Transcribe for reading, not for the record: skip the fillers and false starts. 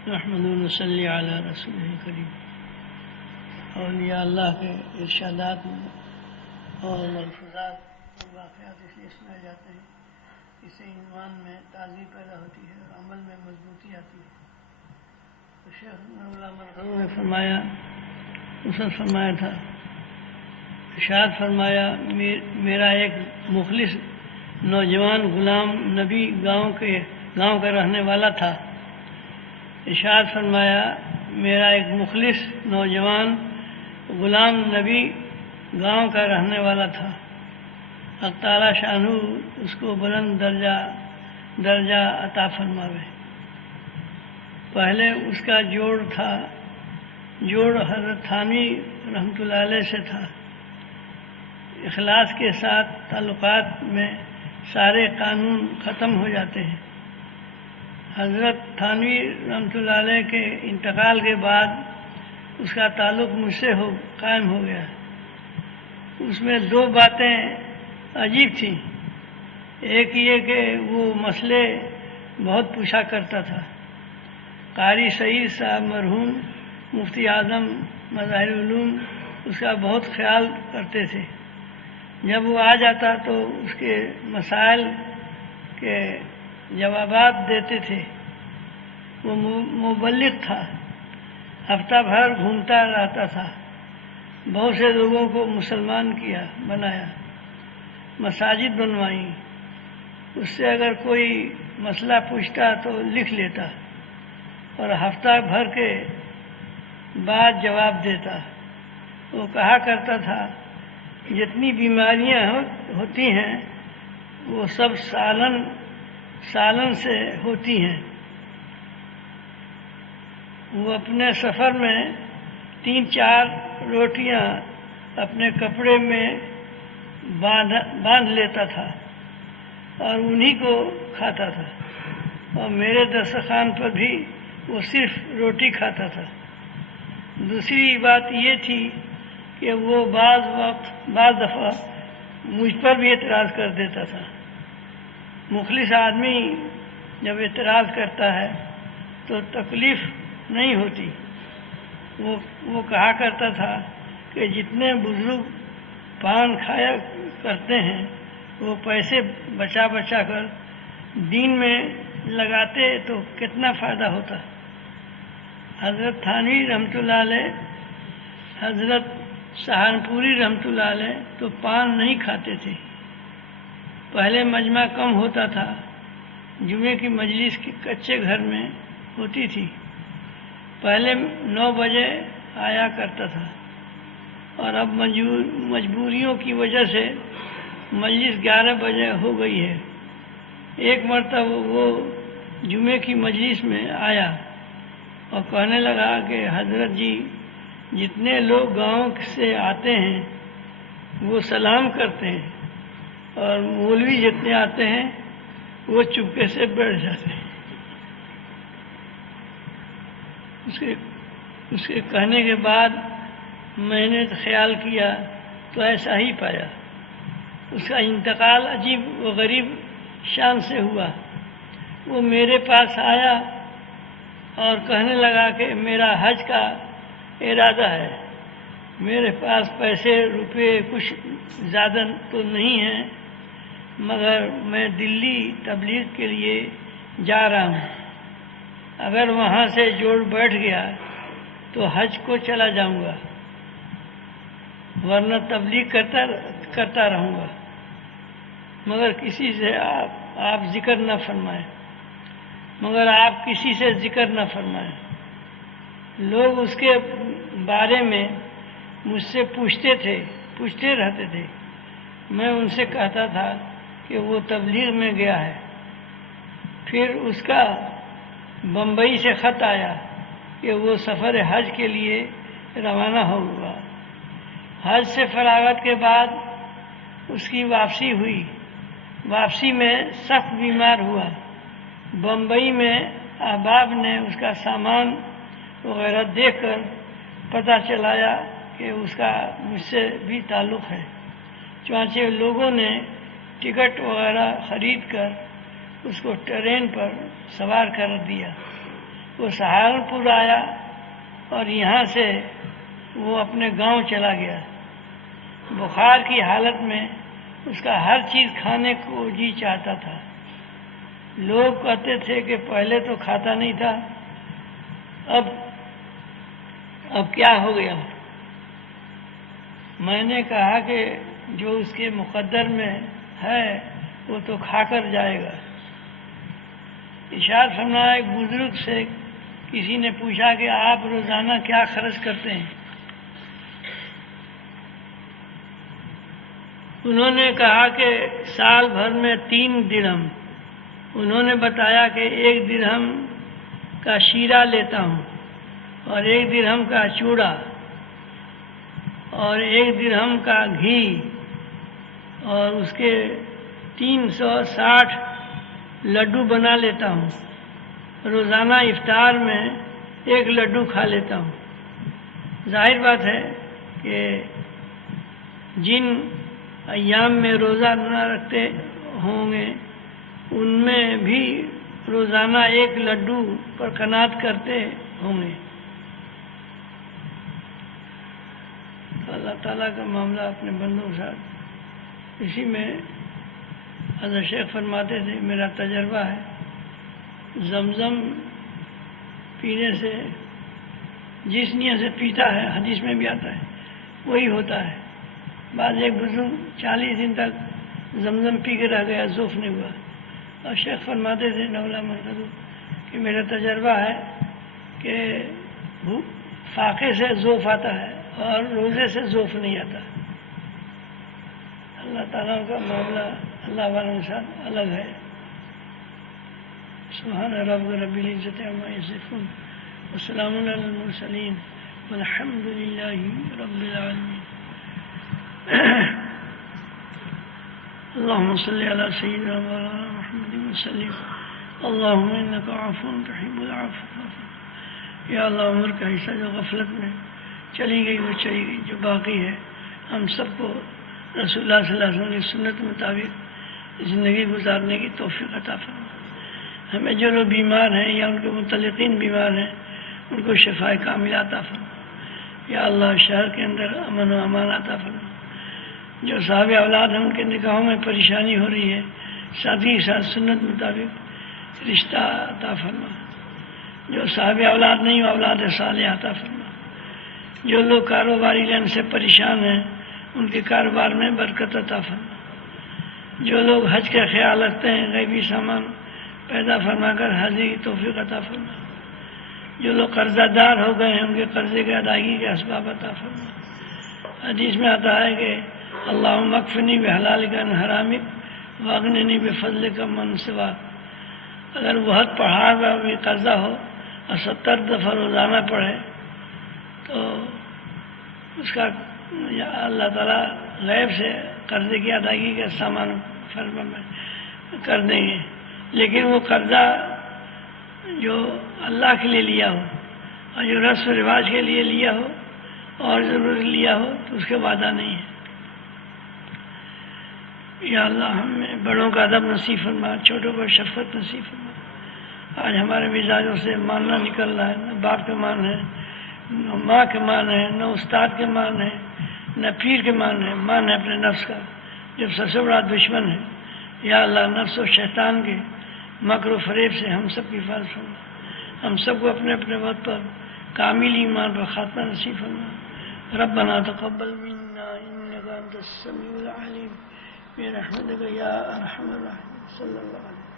نحمد صلی علی رسول کریم۔ اولیاء اللہ کے ارشادات میں اور ملفوظات اور واقعات اس لیے سنائے جاتے ہیں، اس سے ایمان میں تازگی پیدا ہوتی ہے اور عمل میں مضبوطی آتی ہے۔ تو شیخ مولانا مرحوم نے فرمایا تھا، ارشاد فرمایا، میرا ایک مخلص نوجوان غلام نبی گاؤں کا رہنے والا تھا۔ ارشاد فرمایا، میرا ایک مخلص نوجوان غلام نبی گاؤں کا رہنے والا تھا۔ حق تعالی شانہ اس کو بلند درجہ عطا فرماوے۔ پہلے اس کا جوڑ حضرت تھانوی رحمۃ اللہ علیہ سے تھا۔ اخلاص کے ساتھ تعلقات میں سارے قانون ختم ہو جاتے ہیں۔ حضرت تھانوی رحمۃ اللہ علیہ کے انتقال کے بعد اس کا تعلق مجھ سے قائم ہو گیا۔ اس میں دو باتیں عجیب تھیں۔ ایک یہ کہ وہ مسئلے بہت پوچھا کرتا تھا۔ قاری سعید صاحب مرحوم مفتی اعظم مظاہر علوم اس کا بہت خیال کرتے تھے۔ جب وہ آ جاتا تو اس کے مسائل کے جوابات دیتے تھے۔ وہ مبلغ تھا، ہفتہ بھر گھومتا رہتا تھا، بہت سے لوگوں کو مسلمان بنایا، مساجد بنوائیں۔ اس سے اگر کوئی مسئلہ پوچھتا تو لکھ لیتا اور ہفتہ بھر کے بعد جواب دیتا۔ وہ کہا کرتا تھا، جتنی بیماریاں ہوتی ہیں وہ سب سالن سے ہوتی ہیں۔ وہ اپنے سفر میں 3-4 روٹیاں اپنے کپڑے میں باندھ لیتا تھا اور انہی کو کھاتا تھا، اور میرے دسترخوان پر بھی وہ صرف روٹی کھاتا تھا۔ دوسری بات یہ تھی کہ وہ بعض دفعہ مجھ پر بھی اعتراض کر دیتا تھا۔ مخلص آدمی جب اعتراض کرتا ہے تو تکلیف نہیں ہوتی۔ وہ کہا کرتا تھا کہ جتنے بزرگ پان کھایا کرتے ہیں وہ پیسے بچا کر دین میں لگاتے تو کتنا فائدہ ہوتا۔ حضرت تھانوی رحمۃ اللہ علیہ، حضرت سہارنپوری رحمۃ اللہ علیہ تو پان نہیں کھاتے تھے۔ پہلے مجمع کم ہوتا تھا، جمعے کی مجلس کچے گھر میں ہوتی تھی۔ پہلے 9 بجے آیا کرتا تھا اور اب مجبوریوں کی وجہ سے مجلس 11 بجے ہو گئی ہے۔ ایک مرتبہ وہ جمعے کی مجلس میں آیا اور کہنے لگا کہ حضرت جی، جتنے لوگ گاؤں سے آتے ہیں وہ سلام کرتے ہیں، اور مولوی جتنے آتے ہیں وہ چپکے سے بیٹھ جاتے ہیں۔ اس کے کہنے کے بعد میں نے خیال کیا تو ایسا ہی پایا۔ اس کا انتقال عجیب و غریب شان سے ہوا۔ وہ میرے پاس آیا اور کہنے لگا کہ میرا حج کا ارادہ ہے، میرے پاس پیسے روپے کچھ زیادہ تو نہیں ہیں، مگر میں دلی تبلیغ کے لیے جا رہا ہوں۔ اگر وہاں سے جوڑ بیٹھ گیا تو حج کو چلا جاؤں گا، ورنہ تبلیغ کرتا رہوں گا، مگر کسی سے آپ ذکر نہ فرمائیں۔ لوگ اس کے بارے میں مجھ سے پوچھتے رہتے تھے۔ میں ان سے کہتا تھا کہ وہ تبلیغ میں گیا ہے۔ پھر اس کا بمبئی سے خط آیا کہ وہ سفر حج کے لیے روانہ ہوگا۔ حج سے فراغت کے بعد اس کی واپسی ہوئی۔ واپسی میں سخت بیمار ہوا۔ بمبئی میں احباب نے اس کا سامان وغیرہ دیکھ کر پتہ چلایا کہ اس کا مجھ سے بھی تعلق ہے۔ چنانچہ لوگوں نے ٹکٹ وغیرہ خرید کر اس کو ٹرین پر سوار کر دیا وہ سہارنپور آیا اور یہاں سے وہ اپنے گاؤں چلا گیا۔ بخار کی حالت میں اس کا ہر چیز کھانے کو جی چاہتا تھا۔ لوگ کہتے تھے کہ پہلے تو کھاتا نہیں تھا، اب کیا ہو گیا؟ میں نے کہا کہ جو اس کے مقدر میں ہے وہ تو کھا کر جائے گا۔ ارشاد فرمایا، ایک بزرگ سے کسی نے پوچھا کہ آپ روزانہ کیا خرچ کرتے ہیں؟ انہوں نے کہا کہ سال بھر میں 3 درہم۔ انہوں نے بتایا کہ 1 درہم کا شیرہ لیتا ہوں اور 1 درہم کا چوڑا اور 1 درہم کا گھی اور اس کے 360 لڈو بنا لیتا ہوں۔ روزانہ افطار میں 1 لڈو کھا لیتا ہوں۔ ظاہر بات ہے کہ جن ایام میں روزہ نہ رکھتے ہوں گے ان میں بھی روزانہ 1 لڈو پر قناعت کرتے ہوں گے۔ اللہ تعالیٰ کا معاملہ اپنے بندوں کے ساتھ، اسی میں حضرت شیخ فرماتے تھے، میرا تجربہ ہے زمزم پینے سے جس نیت سے پیتا ہے، حدیث میں بھی آتا ہے، وہی ہوتا ہے۔ بعض ایک بزرگ 40 دن تک زمزم پی کے رہ گیا، ذوف نہیں ہوا، اور شیخ فرماتے تھے نولا مرکز کہ میرا تجربہ ہے کہ فاقے سے ذوف آتا ہے اور روزے سے ذوف نہیں آتا۔ اللہ تعالیٰ کا معاملہ اللہ والوں کے ساتھ الگ ہے۔ سبحان رب العزت عما یصفون وسلام علی المرسلین والحمد للہ رب العالمین۔ اللهم صل على سيدنا مولانا محمد وسلم۔ اللهم انك عفو تحب العفو فاعف عنا۔ یا اللہ، عمر کا حصہ جو غفلت میں چلی گئی وہ چلی گئی، جو باقی ہے ہم سب کو رسول اللہ صلی اللہ علیہ وسلم کی سنت مطابق زندگی گزارنے کی توفیق عطا فرما۔ ہمیں جو لوگ بیمار ہیں یا ان کے متعلقین بیمار ہیں ان کو شفا کاملہ عطا فرما۔ یا اللہ، شہر کے اندر امن و امان عطا فرما۔ جو صاحب اولاد ہیں ان کے نکاحوں میں پریشانی ہو رہی ہے، ساتھی کے ساتھ سنت مطابق رشتہ عطا فرما۔ جو صاحب اولاد نہیں، اولاد صالح عطا فرما۔ جو لوگ کاروباری لین سے پریشان ہیں ان کے کاروبار میں برکت عطا فرما۔ جو لوگ حج کا خیال رکھتے ہیں غیبی سامان پیدا فرما کر حاضری کی توفیق عطا فرما۔ جو لوگ قرضہ دار ہو گئے ہیں ان کے قرضے کی ادائیگی کے اسباب عطا فرما۔ حدیث میں آتا ہے کہ اللہم اکفنی بحلالک عن حرامک واغننی بفضلک من سواک۔ اگر بہت پہاڑ کا بھی قرضہ ہو اور 70 دفعہ روزانہ پڑھے تو اس کا اللہ تعالیٰ غیب سے قرضے کی ادائیگی کا سامان کر دیں گے۔ لیکن وہ قرضہ جو اللہ کے لیے لیا ہو اور جو رسم و رواج کے لیے لیا ہو اور ضرور لیا ہو تو اس کے وعدہ نہیں ہے۔ یا اللہ، ہمیں بڑوں کا ادب نصیب فرما، چھوٹوں کو شفقت نصیب فرما۔ آج ہمارے مزاجوں سے مان نہ نکل رہا ہے، نہ باپ کے مان ہے، نہ ماں کے مان ہے، نہ استاد کے مان ہے، نہ پیر کے مان ہے، مان ہے اپنے نفس کا جو سب سے بڑا دشمن ہے۔ یا اللہ، نفس و شیطان کے مکر و فریب سے ہم سب کی حفاظت فرما۔ ہم سب کو اپنے اپنے وقت پر کامل ایمان پر خاتمہ نصیب فرما۔ ربنا تقبل منا انک انت السمیع العلیم برحمتک یا ارحم الراحمین۔ صلی اللہ علیہ وسلم۔